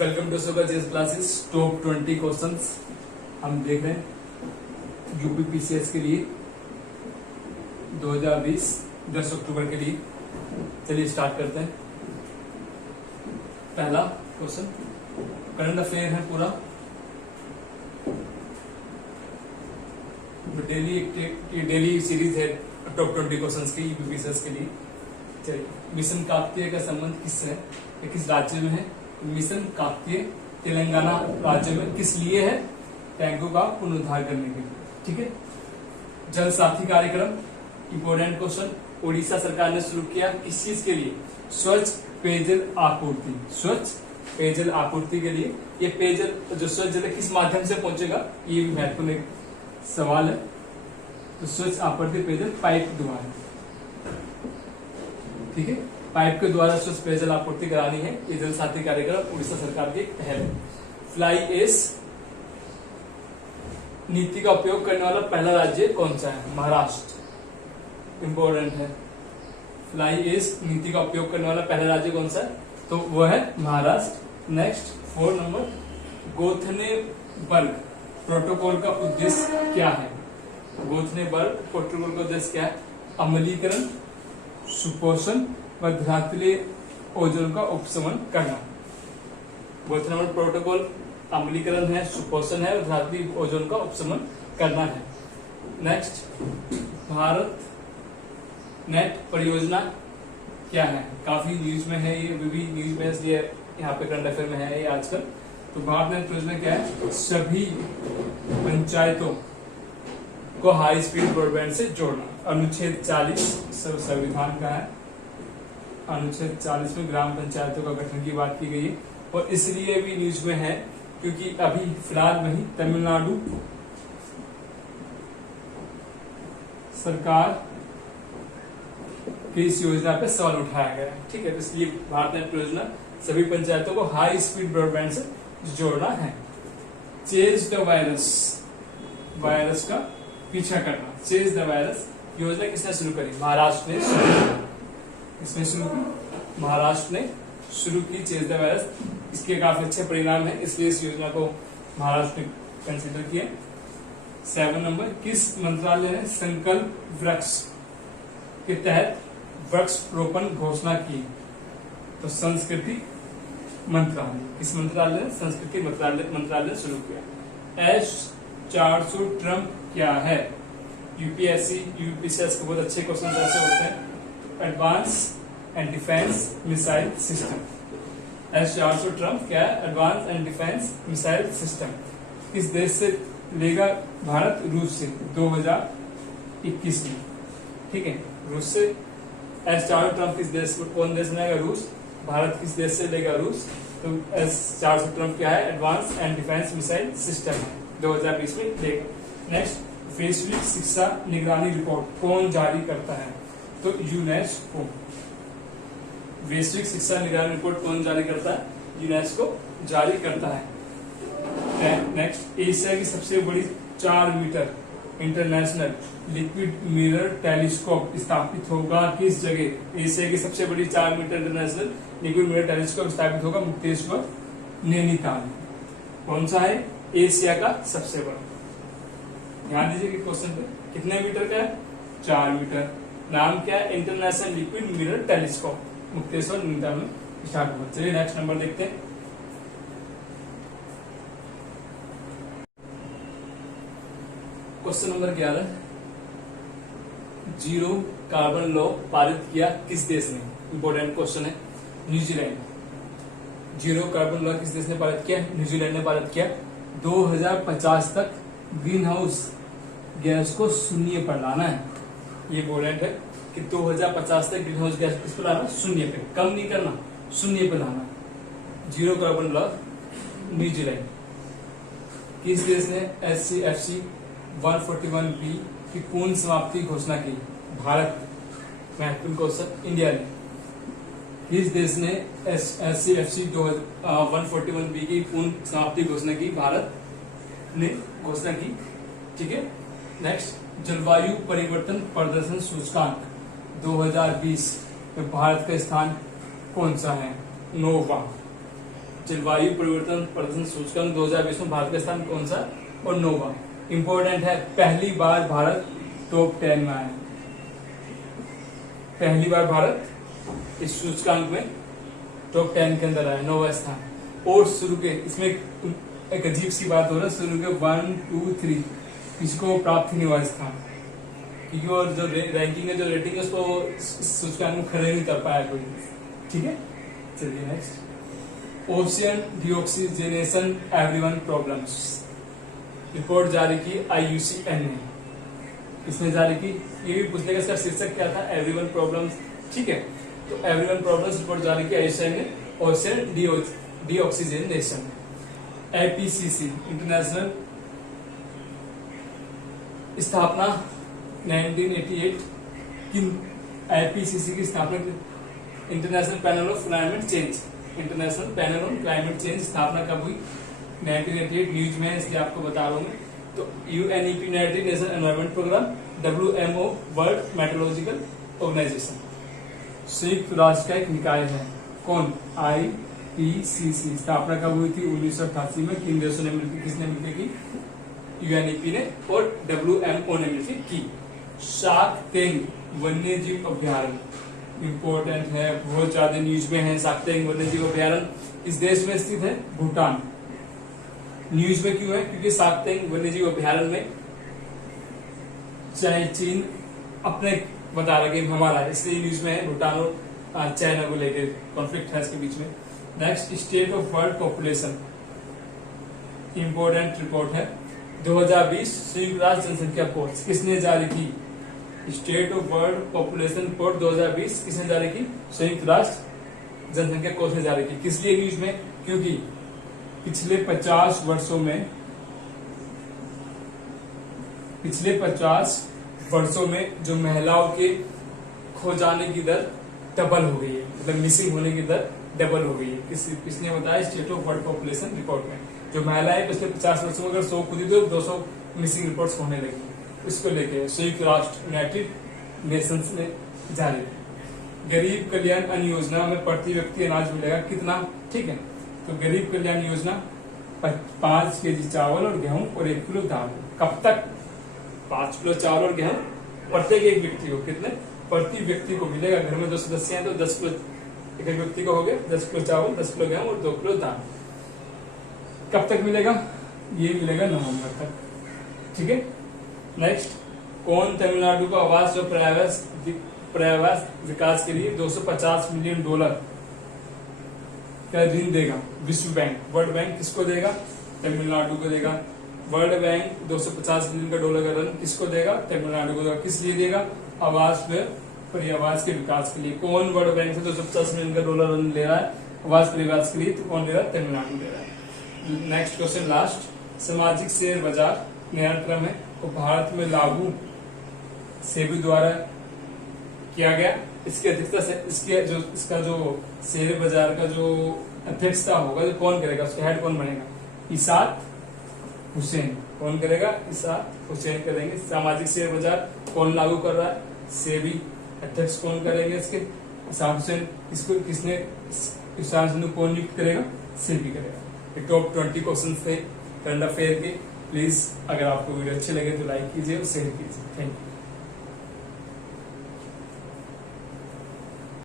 Welcome to सुगा जेस classes. Top 20 questions हम देख रहे हैं यूपीपीसीएस के लिए 2020 10 अक्टूबर के लिए। चलिए स्टार्ट करते हैं। पहला क्वेश्चन करंट अफेयर है पूरा, डेली सीरीज है टॉप 20 क्वेश्चंस की यूपीपीसीएस के लिए। चलिए, मिशन काकतीय का संबंध किससे है, किस राज्य में है? मिशन काकतीय तेलंगाना राज्य में किस लिए है? टैंकों का पुनरुद्धार करने के लिए। ठीक है। जल साथी कार्यक्रम इंपोर्टेंट क्वेश्चन, उड़ीसा सरकार ने शुरू किया किस चीज के लिए? स्वच्छ पेयजल आपूर्ति। स्वच्छ पेयजल आपूर्ति के लिए। ये पेयजल जो स्वच्छ जल किस माध्यम से पहुंचेगा, ये भी महत्वपूर्ण एक सवाल है। तो स्वच्छ आपूर्ति पेयजल पाइप द्वारा, ठीक है, पाइप के द्वारा स्वच्छ पेयजल आपूर्ति करानी है। ये जल साथी कार्यक्रम उड़ीसा सरकार की पहल है। फ्लाई एश नीति का उपयोग करने वाला पहला राज्य कौन सा है? महाराष्ट्र। इंपॉर्टेंट है। फ्लाई एश नीति का उपयोग करने वाला पहला राज्य कौन सा है? तो वह है महाराष्ट्र। नेक्स्ट 4 नंबर, गोथनेबर्ग प्रोटोकॉल का उद्देश्य क्या है? गोथनेबर्ग प्रोटोकॉल का उद्देश्य क्या है? अम्लीकरण, सुपोषण व धरातलीय ओजोन का उपशमन करना। गोथनेबर्ग प्रोटोकॉल अम्लीकरण है, सुपोषण है और धरातलीय ओजोन का उपशमन करना है। नेक्स्ट, भारत नेट परियोजना क्या है? काफी न्यूज में है, ये भी न्यूज में, इसलिए यहाँ पे करंट अफेयर में है ये आजकल। तो भारत नेट परियोजना क्या है? सभी पंचायतों को हाई स्पीड ब्रॉडबैंड से जोड़ना। अनुच्छेद 40 संविधान का है। अनुच्छेद 40 में ग्राम पंचायतों का गठन की बात की गई है और इसलिए भी न्यूज में है क्योंकि अभी फिलहाल में ही तमिलनाडु सरकार की इस योजना पे सवाल उठाया गया है। ठीक है, तो इसलिए भारत नेट परियोजना सभी पंचायतों को हाई स्पीड ब्रॉडबैंड से जोड़ना है। चेज द वायरस, वायरस का पीछा करना। चेज द वायरस योजना किसने शुरू करी? महाराष्ट्र ने शुरू की। इसमें शुरू की महाराष्ट्र ने शुरू की चेज द वायरस। इसके काफी अच्छे परिणाम है, इसलिए इस योजना को महाराष्ट्र ने कंसिडर किया। 7 नंबर, किस मंत्रालय ने संकल्प वृक्ष के तहत वृक्ष रोपण घोषणा की? तो संस्कृति मंत्रालय। किस मंत्रालय ने? संस्कृति मंत्रालय शुरू किया। S-400 ट्रम्प क्या है? यूपीएससी यूपीसीएस के बहुत अच्छे क्वेश्चन ऐसे होते हैं। Advance and defence missile system. S-400 Trump क्या है? Advance and defence missile system. किस देश से लेगा भारत? रूस से 2021 में। ठीक है, रूस से। S-400 ट्रम्प किस देश, कौन देश लेगा? रूस। भारत किस देश से लेगा? रूस। तो S-400 ट्रम्प क्या है? Advance and defence missile system है, 2020 में लेगा। नेक्स्ट, वैश्विक शिक्षा निगरानी रिपोर्ट कौन जारी करता है? तो यूनेस्को। वैश्विक शिक्षा निगरानी रिपोर्ट कौन जारी करता है? यूनेस्को जारी करता है। नेक्स्ट, एशिया की सबसे बड़ी 4 meter international liquid mirror telescope स्थापित होगा किस जगह? एशिया की सबसे बड़ी 4 meter international liquid mirror telescope स्थापित होगा मुक्तेश्वर, नैनीताल। कौन सा है? एशिया का सबसे बड़ा। ध्यान दीजिए कि क्वेश्चन पे कितने मीटर का है? 4 मीटर। नाम क्या है? International liquid mirror telescope, Mukteshwar, Nainital में स्टार्ट हुआ। चलिए नेक्स्ट नंबर देखते हैं। Question number 11, zero carbon law पारित किया किस देश ने? इंपोर्टेंट क्वेश्चन है। न्यूजीलैंड। जीरो कार्बन लॉ किस देश ने पारित किया? न्यूजीलैंड ने पारित किया। 2050 तक ग्रीन हाउस गैस को शून्य पर लाना है। ये इंपोर्टेंट है कि 2050 तक ग्रीन हाउस गैस किस पर लाना? शून्य पे। कम नहीं करना, शून्य पे लाना। Zero carbon law New Zealand. किस देश ने SCFC 141B की पूर्ण समाप्ति घोषणा की? भारत। महत्वपूर्ण क्वेश्चन, इंडिया ने। किस देश ने SCFC 141B की पूर्ण समाप्ति घोषणा की? भारत ने घोषणा की। ठीक है। नेक्स्ट, जलवायु परिवर्तन प्रदर्शन सूचकांक 2020 में भारत का स्थान कौन सा है? नोवा। जलवायु परिवर्तन प्रदर्शन सूचकांक 2020 में भारत का स्थान कौन सा और 9वां। इंपॉर्टेंट है, पहली बार भारत टॉप 10 में आया, पहली बार भारत इस सूचकांक में टॉप 10 के अंदर आया, 9वां स्थान। और शुरू के इसमें एक अजीब सी बात हो रहा है, शुरू के 1, 2, 3 इसको प्राप्त ही नहीं हुआ स्थान, क्योंकि वो जो रैंकिंग है, जो रेटिंग है, उसको सूचकांक में खड़े नहीं कर पाया कोई। ठीक है, चलिए next. Ocean deoxygenation everyone problems report जारी की IUCN ने, इसने जारी की। ये भी पूछ लेगा इसका शीर्षक क्या था, एवरीवन प्रॉब्लम्स। ठीक है, तो एवरीवन प्रॉब्लम्स रिपोर्ट जारी की IUCN ने, ओशियन डिऑक्सीजनेशन। IPCC इंटरनेशनल स्थापना 1988 की, IPCC की स्थापना international panel of climate change, international panel on climate change स्थापना कब हुई, 1988। न्यूज में इसलिए आपको बता रहा हूँ मैं। तो UNEP united nation environment programme, WMO world meteorological organisation संयुक्त राष्ट्र का एक निकाय है। कौन, IPCC स्थापना कब हुई थी, 1988 में। किन देशों ने मिलकर, किसने मिलकर की, UNEP ने और WMO ने मिलकर की। शाकतेंग वन्य जीव अभ्यारण्य इंपॉर्टेंट है, बहुत ज्यादा न्यूज में है। शाकतेंग वन्य जीव अभ्यारण्य इस देश में स्थित है, भूटान। न्यूज में क्यों है, क्योंकि शाकतेंग वन्य जीव अभ्यारण्य में चाहे चीन अपने बता रहा कि हमारा है, इसलिए न्यूज में है। भूटान और चाइना को लेकर कॉन्फ्लिक्ट है इसके बीच में। Next, state of world population important report है, 2020 संयुक्त राष्ट्र जनसंख्या कोष किसने जारी की। State of world population report 2020 किसने जारी की, संयुक्त राष्ट्र जनसंख्या कोष ने जारी की। किस लिए न्यूज में, क्योंकि पिछले 50 वर्षों में जो महिलाओं के खो जाने की दर डबल हो गई है, मतलब मिसिंग होने की दर डबल हो गई है। किसने बताया, state of world population report में। जो महिलाएं पिछले 50 वर्षों में अगर 100 खुदी तो 200 मिसिंग रिपोर्ट्स होने लगी। इसको लेके संयुक्त राष्ट्र यूनाइटेड नेशंस ने जारी की। गरीब कल्याण अन्न योजना में प्रति व्यक्ति अनाज मिलेगा कितना। ठीक है, तो गरीब कल्याण योजना 5 केजी चावल और गेहूं और 1 किलो दाल। कब तक, 5 किलो चावल और गेहूं प्रत्येक एक व्यक्ति को, कितने, प्रति व्यक्ति को मिलेगा। घर में 2 सदस्य हैं तो 10 किलो एक व्यक्ति को हो गया, 10 किलो चावल, 10 किलो गेहूं और 2 किलो दाल। कब तक मिलेगा, ये मिलेगा नवंबर तक। ठीक है, नेक्स्ट, कौन तमिलनाडु को आवास और पर्यावरण विकास के लिए $250 मिलियन का ऋण देगा। विश्व बैंक, वर्ल्ड बैंक किसको देगा, तमिलनाडु को देगा। वर्ल्ड बैंक $250 मिलियन का ऋण किसको देगा, तमिलनाडु को देगा। किस लिए देगा, आवास व पर्यावास के विकास के लिए। कौन वर्ल्ड बैंक से $250 मिलियन का ऋण ले रहा है आवास परिवास के लिए, तो कौन ले रहा है, तमिलनाडु ले रहा है। नेक्स्ट क्वेश्चन लास्ट, सामाजिक शेयर बाजार नया क्रम है तो भारत में लागू सेबी द्वारा किया गया। इसकी अध्यक्षता से इसका जो शेयर बाजार का जो अध्यक्षता होगा, जो कौन करेगा, उसका हेड कौन बनेगा, इसात हुसैन। कौन करेगा, इसात हुसैन करेंगे। सामाजिक शेयर बाजार कौन लागू कर रहा है, सेबी। अध्यक्ष कौन करेंगे इसके, इसात हुसैन। इसको किसने, इसात हुसैन कौन नियुक्त करेगा, सेबी करेगा। टॉप 20 क्वेश्चन थे करंट अफेयर के। प्लीज अगर आपको वीडियो अच्छे लगे तो लाइक कीजिए और शेयर कीजिए। Thank you.